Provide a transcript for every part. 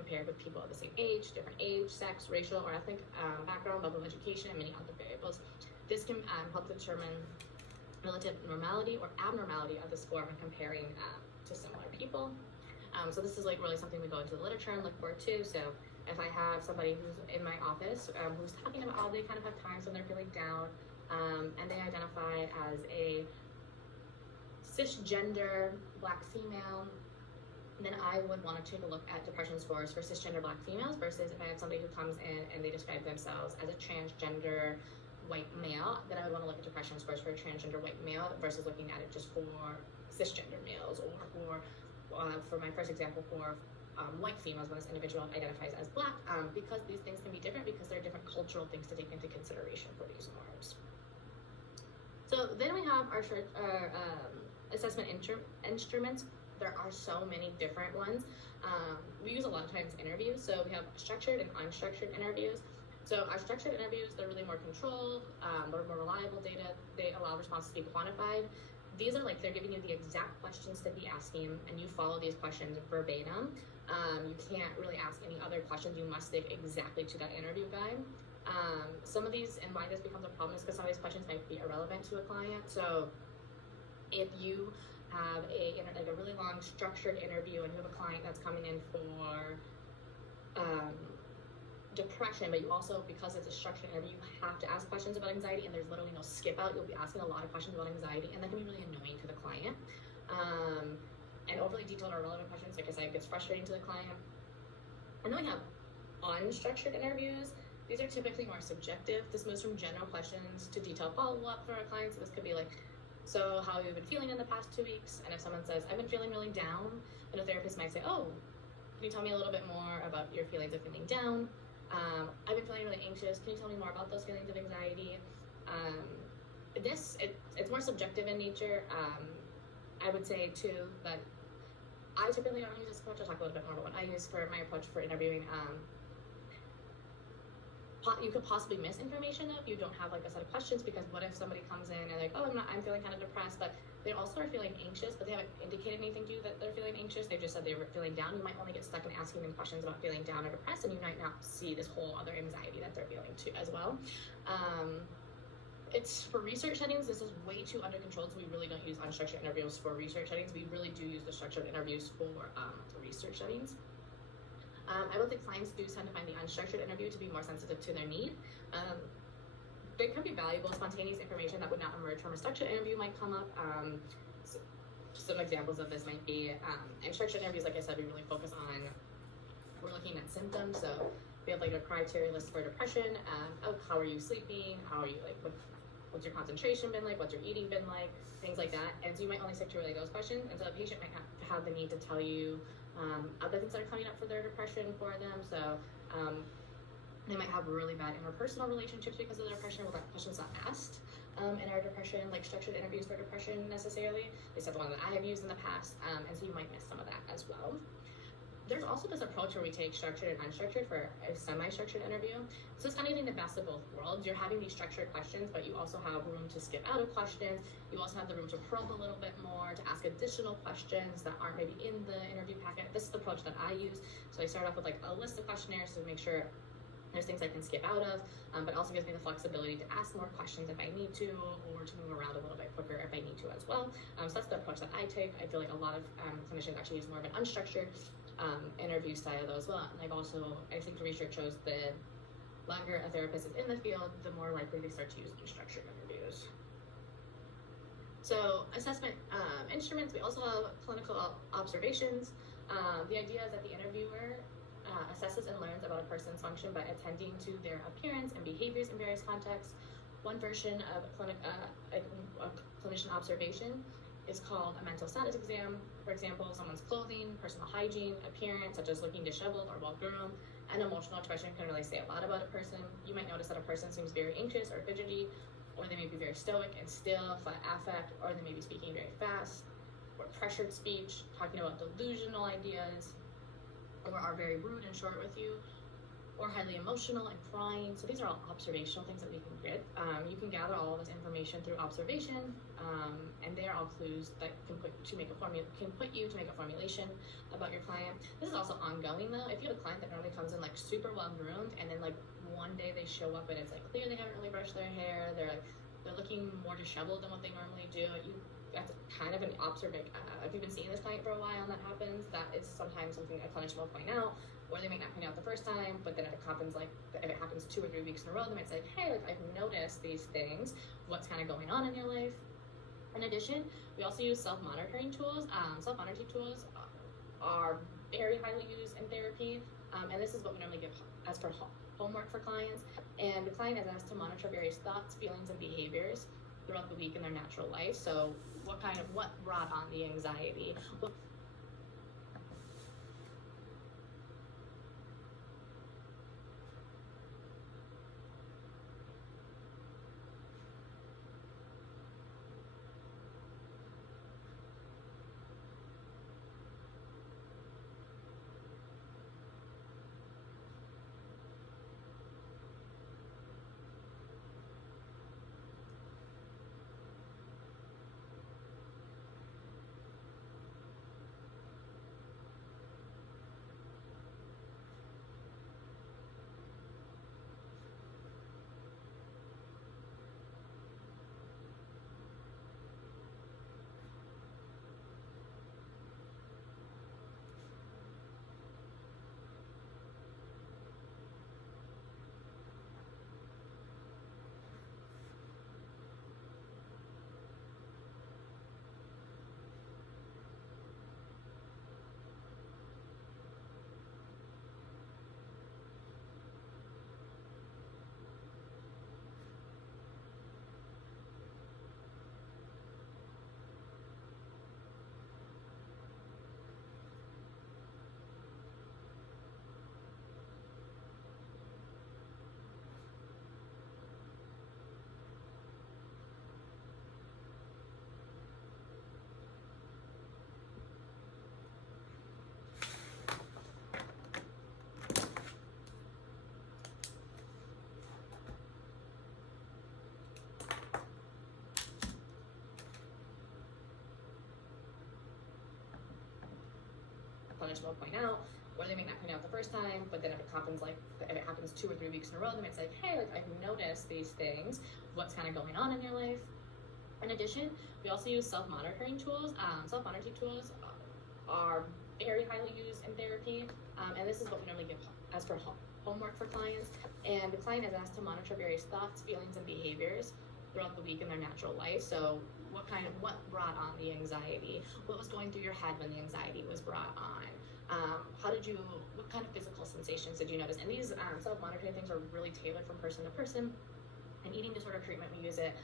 compared with people of the same age, different age, sex, racial or ethnic background, level of education, and many other variables. This can help determine relative normality or abnormality of the score when comparing to similar people. So this is like really something we go into the literature and look for too. So if I have somebody who's in my office who's talking about how they kind of have times when they're feeling down and they identify as a cisgender Black female, then I would want to take a look at depression scores for cisgender Black females versus if I have somebody who comes in and they describe themselves as a transgender white male, then I would want to look at depression scores for a transgender white male versus looking at it just for cisgender males, or for my first example, for white females when this individual identifies as Black, because these things can be different because there are different cultural things to take into consideration for these norms. So then we have our assessment instruments. There are so many different ones. We use a lot of times interviews. So we have structured and unstructured interviews. So our structured interviews, they're really more controlled, they're more reliable data. They allow responses to be quantified. These are like, they're giving you the exact questions to be asking and you follow these questions verbatim. You can't really ask any other questions. You must stick exactly to that interview guide. Some of these, and why this becomes a problem is because some of these questions might be irrelevant to a client. So if you have a really long structured interview and you have a client that's coming in for depression, but you also, because it's a structured interview, you have to ask questions about anxiety and there's literally no skip out. You'll be asking a lot of questions about anxiety and that can be really annoying to the client. And overly detailed or irrelevant questions, like I said, it gets frustrating to the client. And then we have unstructured interviews. These are typically more subjective. This moves from general questions to detailed follow-up for our clients. So this could be like, so how have you been feeling in the past 2 weeks? And if someone says, I've been feeling really down, then a therapist might say, oh, can you tell me a little bit more about your feelings of feeling down? I've been feeling really anxious. Can you tell me more about those feelings of anxiety? It's more subjective in nature. I would say too that I typically don't use this approach. I'll talk a little bit more about what I use for my approach for interviewing. You could possibly miss information though if you don't have like a set of questions, because what if somebody comes in and like, oh, I'm feeling kind of depressed, but they also are feeling anxious, but they haven't indicated anything to you that they're feeling anxious. They just said they were feeling down. You might only get stuck in asking them questions about feeling down or depressed, and you might not see this whole other anxiety that they're feeling too as well. It's for research settings, this is way too under controlled, so we really don't use unstructured interviews for research settings. We really do use the structured interviews for research settings. I will think clients do tend to find the unstructured interview to be more sensitive to their need. They can be valuable. Spontaneous information that would not emerge from a structured interview might come up. Some examples of this might be in structured interviews, like I said, we really focus on, we're looking at symptoms. So we have like a criteria list for depression. How are you sleeping? How are you, like, what's your concentration been like? What's your eating been like? Things like that. And so you might only stick to really those questions. And so the patient might have the need to tell you other things that are coming up for their depression for them. So they might have really bad interpersonal relationships because of their depression. Well, that question's not asked in our depression, like structured interviews for depression necessarily. They said the one that I have used in the past. And so you might miss some of that as well. There's also this approach where we take structured and unstructured for a semi-structured interview. So it's kind of getting the best of both worlds. You're having these structured questions, but you also have room to skip out of questions. You also have the room to probe a little bit more, to ask additional questions that aren't maybe in the interview packet. This is the approach that I use. So I start off with like a list of questionnaires to make sure there's things I can skip out of, but also gives me the flexibility to ask more questions if I need to, or to move around a little bit quicker if I need to as well. So that's the approach that I take. I feel like a lot of clinicians actually use more of an unstructured interview style though as well. And I think the research shows the longer a therapist is in the field, the more likely they start to use unstructured interviews. So assessment instruments, we also have clinical observations. The idea is that the interviewer assesses and learns about a person's function by attending to their appearance and behaviors in various contexts. One version of a clinician observation is called a mental status exam. For example, someone's clothing, personal hygiene, appearance, such as looking disheveled or well-groomed, and emotional expression can really say a lot about a person. You might notice that a person seems very anxious or fidgety, or they may be very stoic and still, flat affect, or they may be speaking very fast, or pressured speech, talking about delusional ideas, or are very rude and short with you, or highly emotional and crying. So these are all observational things that we can get. You can gather all of this information through observation, and they are all clues that can put you to make a formulation about your client. This is also ongoing though. If you have client that normally comes in like super well groomed, and then like one day they show up and it's like clear they haven't really brushed their hair. They're looking more disheveled than what they normally do. That's kind of an observation. If you've been seeing this client for a while and that happens, that is sometimes something a clinician will point out, or they may not point out the first time, but then if it happens 2 or 3 weeks in a row, they might say, hey, like I've noticed these things. What's kind of going on in your life? In addition, we also use self-monitoring tools. Self-monitoring tools are very highly used in therapy, and this is what we normally give as for homework for clients. And the client is asked to monitor various thoughts, feelings, and behaviors throughout the week in their natural life. So what brought on the anxiety? Clinician will point out, or they may not point out the first time, but then if it happens 2 or 3 weeks in a row, they might say, hey, like I've noticed these things. What's kind of going on in your life? In addition, we also use self-monitoring tools. Self-monitoring tools are very highly used in therapy, and this is what we normally give as for homework for clients. And the client is asked to monitor various thoughts, feelings, and behaviors throughout the week in their natural life. So what brought on the anxiety? What was going through your head when the anxiety was brought on? What kind of physical sensations did you notice? And these self-monitoring things are really tailored from person to person. In eating disorder treatment, we use it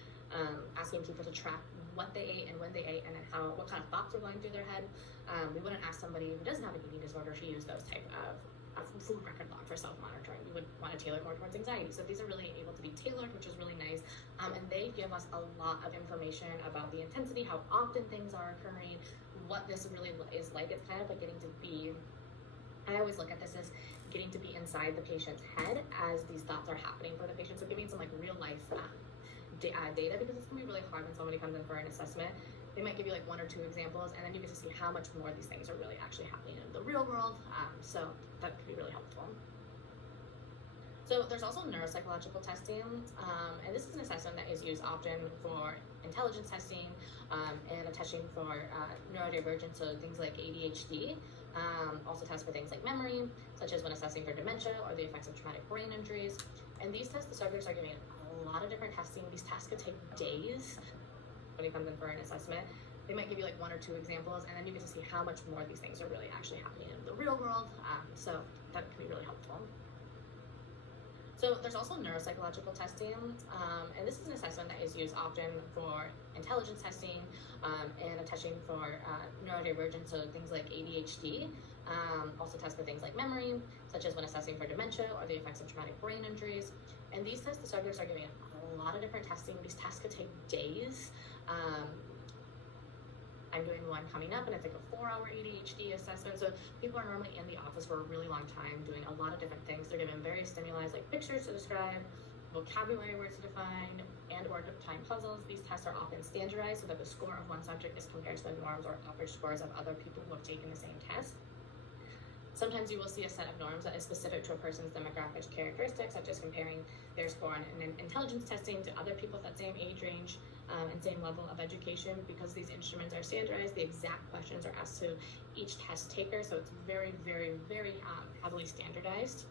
asking people to track what they ate and when they ate, and then what kind of thoughts were going through their head. We wouldn't ask somebody who doesn't have an eating disorder to use those type of food record log for self-monitoring. We would want to tailor it more towards anxiety. So these are really able to be tailored, which is really nice. And they give us a lot of information about the intensity, how often things are occurring, what this really is like. It's kind of like getting to be, I always look at this as getting to be inside the patient's head as these thoughts are happening for the patient. So giving some like real life data, because it's gonna be really hard when somebody comes in for an assessment. They might give you like 1 or 2 examples, and then you get to see how much more these things are really actually happening in the real world. So that could be really helpful. So there's also neuropsychological testing, and this is an assessment that is used often for intelligence testing and a testing for neurodivergence, so things like ADHD. Also tests for things like memory, such as when assessing for dementia or the effects of traumatic brain injuries. And these tests, the subjects are giving a lot of different testing. These tests could take days. When it comes in for an assessment, they might give you like 1 or 2 examples, and then you get to see how much more these things are really actually happening in the real world. So that can be really helpful. So there's also neuropsychological testing, and this is an assessment that is used often for intelligence testing and a testing for neurodivergence, so things like ADHD. Also tests for things like memory, such as when assessing for dementia or the effects of traumatic brain injuries. And these tests, the subjects are giving a lot of different testing. These tests could take days. I'm doing one coming up, and it's like a 4-hour ADHD assessment. So people are normally in the office for a really long time doing a lot of different things. They're given various stimuli like pictures to describe, vocabulary words to define, and or to time puzzles. These tests are often standardized so that the score of one subject is compared to the norms or average scores of other people who have taken the same test. Sometimes you will see a set of norms that is specific to a person's demographic characteristics, such as comparing their score on intelligence testing to other people at that same age range and same level of education. Because these instruments are standardized, the exact questions are asked to each test taker, so it's very, very, very heavily standardized.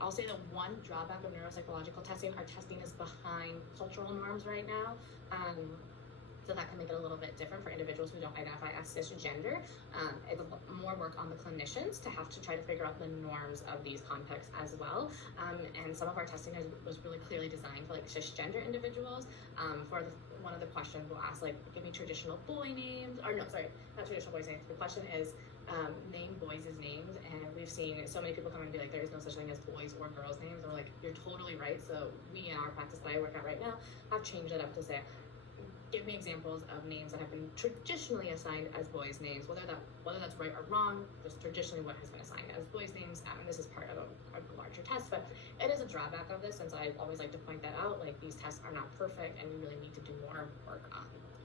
I'll say that one drawback of neuropsychological testing, our testing is behind cultural norms right now. So that can make it a little bit different for individuals who don't identify as cisgender. It's more work on the clinicians to have to try to figure out the norms of these contexts as well. And some of our testing was really clearly designed for like cisgender individuals. One of the questions we'll ask, like, give me traditional boy names, or no, sorry, not traditional boys names. The question is, name boys' names, and we've seen so many people come and be like, there is no such thing as boys or girls' names. And we're like, you're totally right. So we, in our practice that I work at right now, have changed it up to say, give me examples of names that have been traditionally assigned as boys' names, whether that's right or wrong. Just traditionally what has been assigned as boys' names, and this is part of a larger test. But it is a drawback of this, since I always like to point that out. Like, these tests are not perfect, and we really need to do more work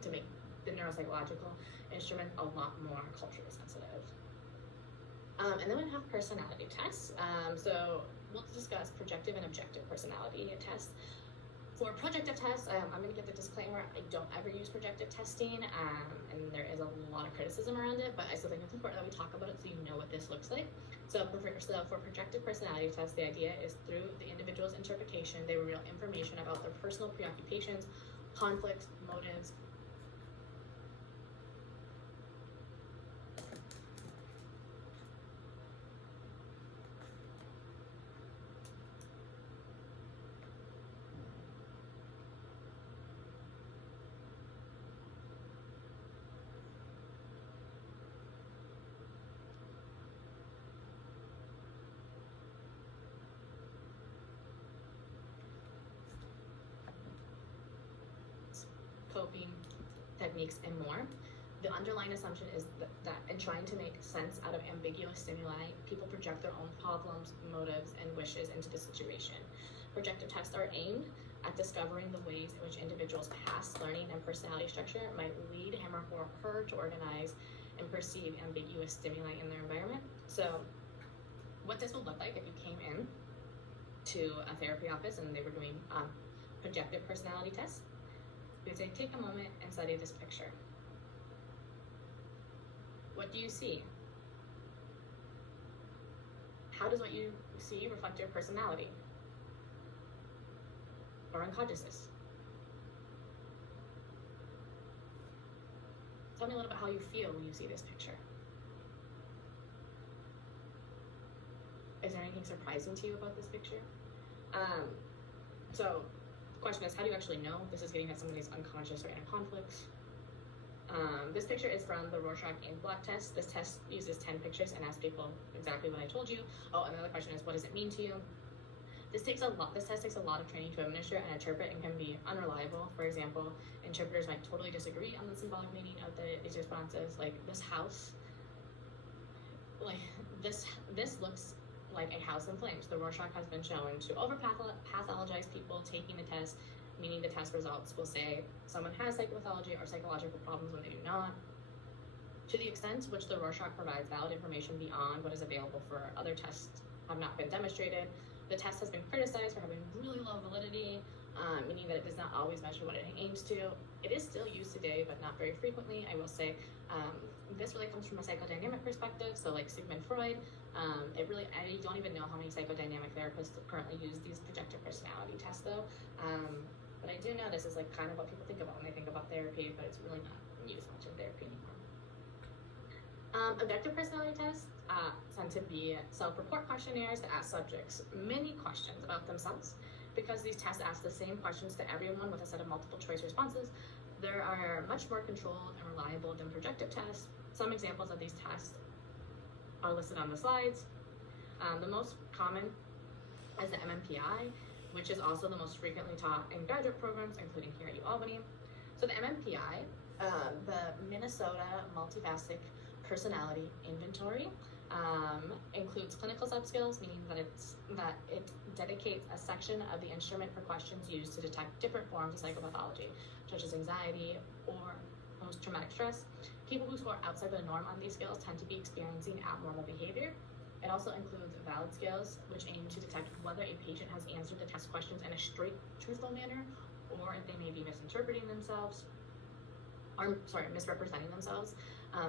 to make the neuropsychological instrument a lot more culturally sensitive. And then we have personality tests. So we'll discuss projective and objective personality tests. For projective tests, I'm going to give the disclaimer, I don't ever use projective testing, and there is a lot of criticism around it, but I still think it's important that we talk about it so you know what this looks like. So for projective personality tests, the idea is through the individual's interpretation, they reveal information about their personal preoccupations, conflicts, motives, coping techniques, and more. The underlying assumption is that in trying to make sense out of ambiguous stimuli, people project their own problems, motives, and wishes into the situation. Projective tests are aimed at discovering the ways in which individuals' past learning and personality structure might lead him or her to organize and perceive ambiguous stimuli in their environment. So what this would look like if you came in to a therapy office and they were doing projective personality tests, we'd say, take a moment and study this picture. What do you see? How does what you see reflect your personality or unconsciousness? Tell me a little bit how you feel when you see this picture. Is there anything surprising to you about this picture? So the question is, how do you actually know this is getting at somebody's unconscious or inner conflicts? This picture is from the Rorschach ink blot test. This test uses 10 pictures and asks people exactly what I told you. Oh, and the other question is, what does it mean to you? This test takes a lot of training to administer and interpret, and can be unreliable. For example, interpreters might totally disagree on the symbolic meaning of these responses. Like, this house, like this looks like a house in flames. The Rorschach has been shown to over-pathologize people taking the test, meaning the test results will say someone has psychopathology or psychological problems when they do not. To the extent to which the Rorschach provides valid information beyond what is available for other tests have not been demonstrated. The test has been criticized for having really low validity, meaning that it does not always measure what it aims to. It is still used today, but not very frequently, I will say. This really comes from a psychodynamic perspective. So like Sigmund Freud, I don't even know how many psychodynamic therapists currently use these projective personality tests though. But I do know this is like kind of what people think about when they think about therapy, but it's really not used much in therapy anymore. Objective personality tests tend to be self-report questionnaires that ask subjects many questions about themselves. Because these tests ask the same questions to everyone with a set of multiple choice responses, they are much more controlled and reliable than projective tests. Some examples of these tests are listed on the slides. The most common is the MMPI, which is also the most frequently taught in graduate programs, including here at UAlbany. So the MMPI, the Minnesota Multifaceted Personality Inventory, includes clinical subskills, meaning that it dedicates a section of the instrument for questions used to detect different forms of psychopathology, such as anxiety or post-traumatic stress. People who score outside the norm on these skills tend to be experiencing abnormal behavior. It also includes valid scales, which aim to detect whether a patient has answered the test questions in a straight, truthful manner, or if they may be misinterpreting themselves, or misrepresenting themselves.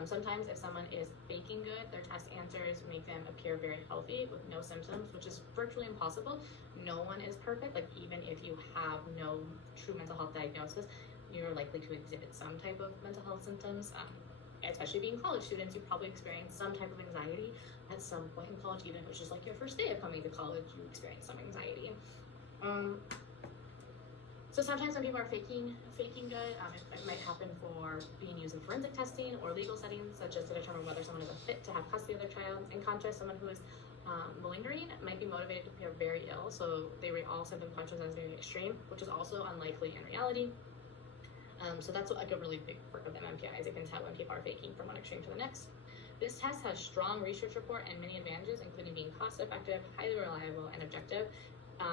Sometimes if someone is faking good, their test answers make them appear very healthy with no symptoms, which is virtually impossible. No one is perfect. Like, even if you have no true mental health diagnosis, you're likely to exhibit some type of mental health symptoms. Especially being college students, you probably experience some type of anxiety at some point in college. Even if it's just like your first day of coming to college, you experience some anxiety. So sometimes when people are faking good, it might happen for being used in forensic testing or legal settings, such as to determine whether someone is a fit to have custody of their child. In contrast, someone who is malingering might be motivated to appear very ill, so they rate all symptom questions as being extreme, which is also unlikely in reality. So that's like a really big perk of MMPI, is it can tell when people are faking from one extreme to the next. This test has strong research support and many advantages, including being cost-effective, highly reliable, and objective.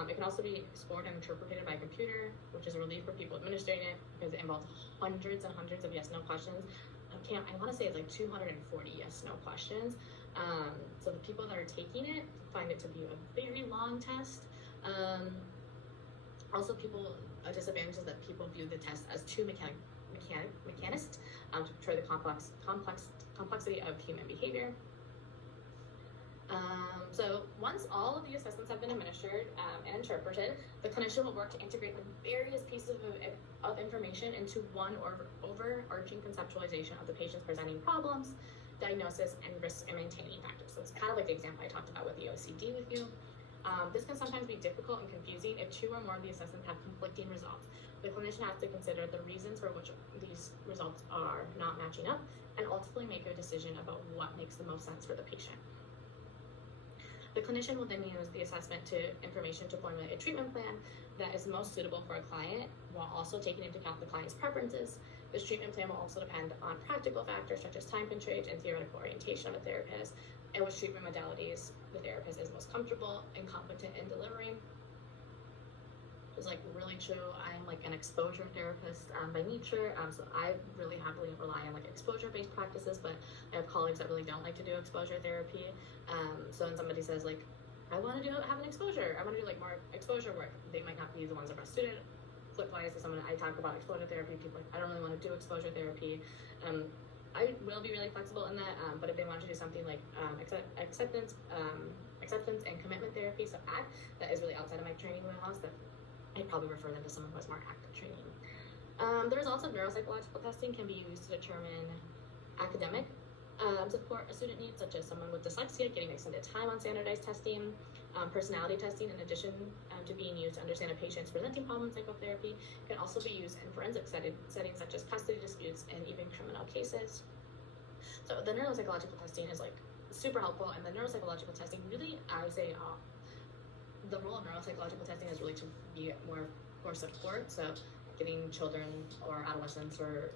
It can also be scored and interpreted by a computer, which is a relief for people administering it because it involves hundreds and hundreds of yes/no questions. I want to say it's like 240 yes/no questions. So the people that are taking it find it to be a very long test. Also, a disadvantage is that people view the test as too mechanist to portray the complexity of human behavior. So once all of the assessments have been administered and interpreted, the clinician will work to integrate the various pieces of information into one overarching conceptualization of the patient's presenting problems, diagnosis, and risk and maintaining factors. So it's kind of like the example I talked about with the OCD with you. This can sometimes be difficult and confusing if two or more of the assessments have conflicting results. The clinician has to consider the reasons for which these results are not matching up and ultimately make a decision about what makes the most sense for the patient. The clinician will then use the assessment information to formulate a treatment plan that is most suitable for a client, while also taking into account the client's preferences. This treatment plan will also depend on practical factors such as time constraints and theoretical orientation of the therapist, and which treatment modalities the therapist is most comfortable and competent in delivering. It's like really true. I'm like an exposure therapist by nature, so I really heavily rely on like exposure-based practices, but I have colleagues that really don't like to do exposure therapy. So when somebody says like, I want to have an exposure, I want to do like more exposure work, they might not be the ones that are best suited. Flip-wise, to someone I talk about exposure therapy, people like, I don't really want to do exposure therapy. I will be really flexible in that, but if they want to do something like acceptance and commitment therapy, so ACT, that is really outside of my training wheelhouse, that I'd probably refer them to someone who has more active training. The results of neuropsychological testing can be used to determine academic support a student needs, such as someone with dyslexia getting extended time on standardized testing, personality testing, in addition to being used to understand a patient's presenting problem in psychotherapy, can also be used in forensic settings such as custody disputes and even criminal cases. So the neuropsychological testing is like super helpful, and the neuropsychological testing really, I would say, the role of neuropsychological testing is really to be more for support. So getting children or adolescents or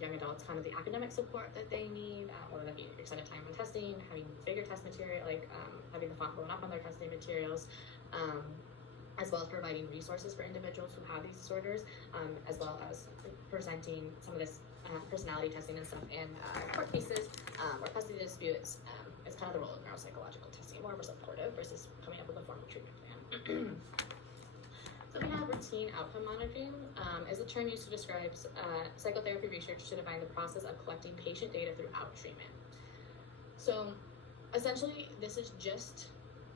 young adults kind of the academic support that they need, whether that be extended time on testing, having bigger test material, like having the font blown up on their testing materials, as well as providing resources for individuals who have these disorders, as well as presenting some of this personality testing and stuff in court cases or custody disputes. It's kind of the role of neuropsychological testing, more of a supportive versus coming up with a formal treatment plan. So we have routine outcome monitoring, is a term used to describe psychotherapy research to define the process of collecting patient data throughout treatment. So essentially, this is just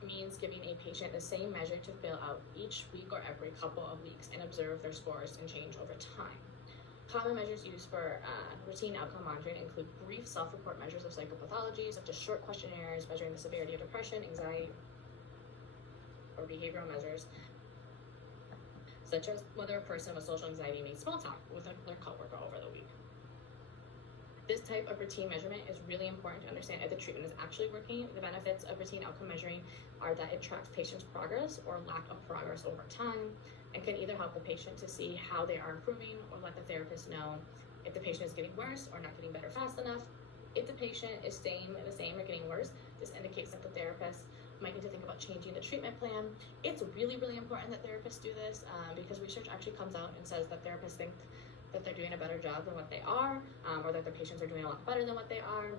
means giving a patient the same measure to fill out each week or every couple of weeks and observe their scores and change over time. Common measures used for routine outcome monitoring include brief self-report measures of psychopathology, such as short questionnaires measuring the severity of depression, anxiety, or behavioral measures, such as whether a person with social anxiety made small talk with their coworker over the week. This type of routine measurement is really important to understand if the treatment is actually working. The benefits of routine outcome measuring are that it tracks patients' progress or lack of progress over time, and can either help the patient to see how they are improving or let the therapist know if the patient is getting worse or not getting better fast enough. If the patient is staying the same or getting worse, this indicates that the therapist might need to think about changing the treatment plan. It's really, really important that therapists do this because research actually comes out and says that therapists think that they're doing a better job than what they are, or that their patients are doing a lot better than what they are.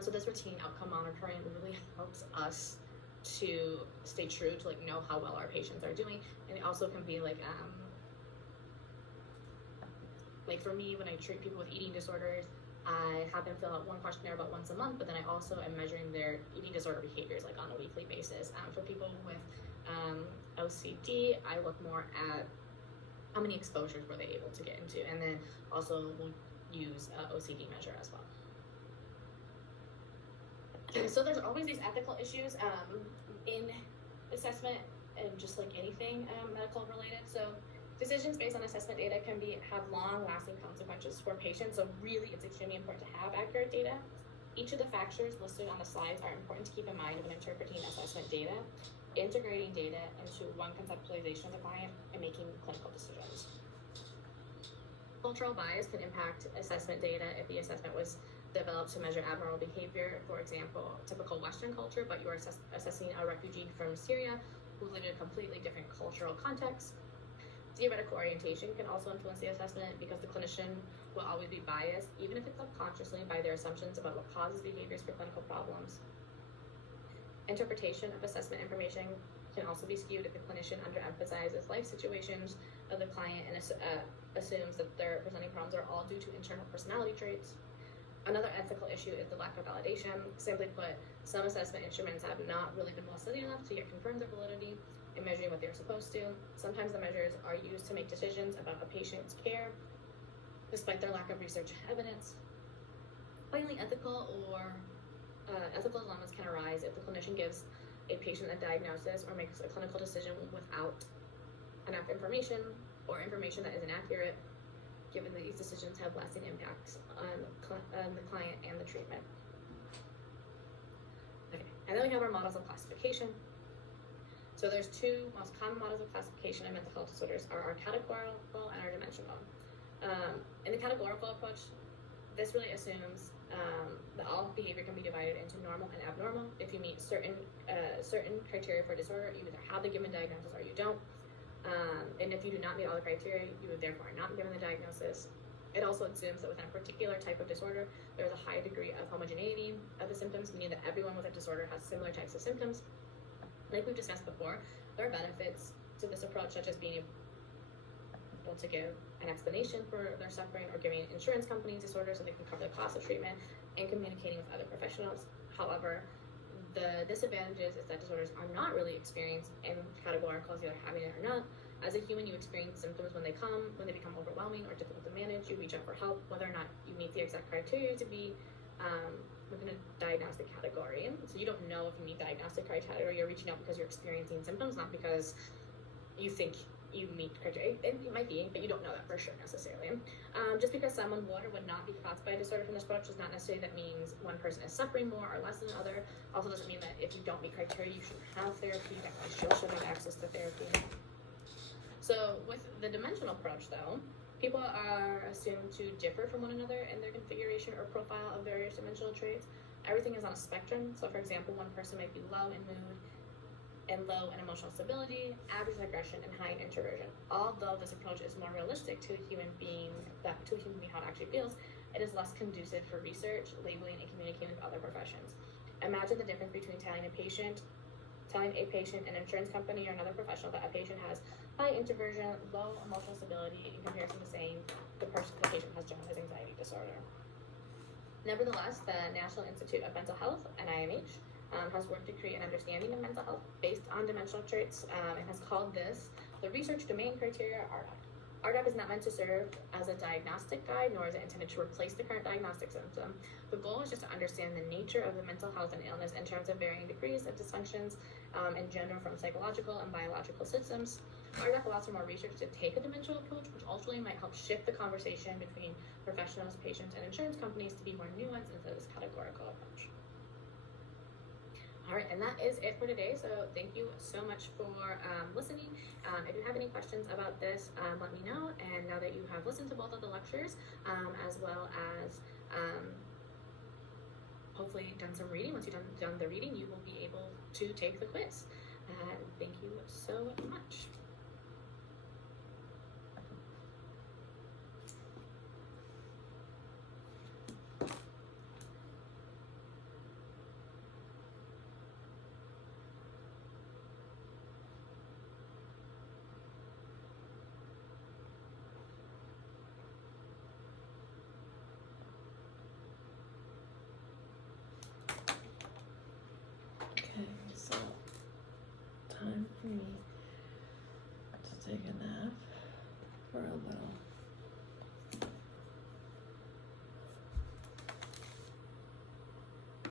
So this routine outcome monitoring really helps us to stay true to like know how well our patients are doing, and it also can be like for me, when I treat people with eating disorders, I have them fill out one questionnaire about once a month, but then I also am measuring their eating disorder behaviors like on a weekly basis. For people with OCD, I look more at how many exposures were they able to get into, and then also we'll use OCD measure as well. So there's always these ethical issues in assessment, and just like anything medical related. So decisions based on assessment data can have long-lasting consequences for patients. So really, it's extremely important to have accurate data. Each of the factors listed on the slides are important to keep in mind when interpreting assessment data, integrating data into one conceptualization of the client, and making clinical decisions. Cultural bias can impact assessment data if the assessment was developed to measure abnormal behavior, for example, typical Western culture, but you are assessing a refugee from Syria who lived in a completely different cultural context. Theoretical orientation can also influence the assessment because the clinician will always be biased, even if it's subconsciously, by their assumptions about what causes behaviors for clinical problems. Interpretation of assessment information can also be skewed if the clinician underemphasizes life situations of the client and assumes that their presenting problems are all due to internal personality traits. Another ethical issue is the lack of validation. Simply put, some assessment instruments have not really been well studied enough to yet confirm their validity in measuring what they're supposed to. Sometimes the measures are used to make decisions about a patient's care, despite their lack of research evidence. Finally, ethical dilemmas can arise if the clinician gives a patient a diagnosis or makes a clinical decision without enough information, or information that is inaccurate, given that these decisions have lasting impacts on the client and the treatment. Okay, and then we have our models of classification. So there's two most common models of classification of mental health disorders are our categorical and our dimensional. In the categorical approach, this really assumes that all behavior can be divided into normal and abnormal. If you meet certain criteria for disorder, you either have the given diagnosis or you don't. And if you do not meet all the criteria, you would therefore not be given the diagnosis. It also assumes that within a particular type of disorder, there's a high degree of homogeneity of the symptoms, meaning that everyone with a disorder has similar types of symptoms. Like we've discussed before, there are benefits to this approach, such as being able to give an explanation for their suffering, or giving insurance companies disorders so they can cover the cost of treatment, and communicating with other professionals. However, the disadvantages is that disorders are not really experienced in categoricals, either having it or not. As a human, you experience symptoms when they become overwhelming or difficult to manage. You reach out for help, whether or not you meet the exact criteria to be within a diagnostic category. So you don't know if you meet diagnostic criteria. You're reaching out because you're experiencing symptoms, not because you think you meet criteria. It might be, but you don't know that for sure necessarily. Just because someone would or would not be classified disorder from this approach does not necessarily that means one person is suffering more or less than the other. Also doesn't mean that if you don't meet criteria, you shouldn't have therapy. That you should have access to therapy. So with the dimensional approach, though, people are assumed to differ from one another in their configuration or profile of various dimensional traits. Everything is on a spectrum. So for example, one person might be low in mood and low in emotional stability, average in aggression, and high in introversion. Although this approach is more realistic to a human being how it actually feels, it is less conducive for research, labeling, and communicating with other professions. Imagine the difference between telling a patient, an insurance company, or another professional that a patient has high introversion, low emotional stability, in comparison to saying the patient has generalized anxiety disorder. Nevertheless, the National Institute of Mental Health, NIMH, has worked to create an understanding of mental health based on dimensional traits, and has called this the Research Domain Criteria, RDOC. RDOC is not meant to serve as a diagnostic guide, nor is it intended to replace the current diagnostic system. The goal is just to understand the nature of the mental health and illness in terms of varying degrees of dysfunctions in general, from psychological and biological systems. RDOC allows for more research to take a dimensional approach, which ultimately might help shift the conversation between professionals, patients, and insurance companies to be more nuanced instead of this categorical approach. All right, and that is it for today. So thank you so much for listening. If you have any questions about this, let me know. And now that you have listened to both of the lectures, as well as hopefully done some reading, once you've done the reading, you will be able to take the quiz. Thank you so much. to take a nap.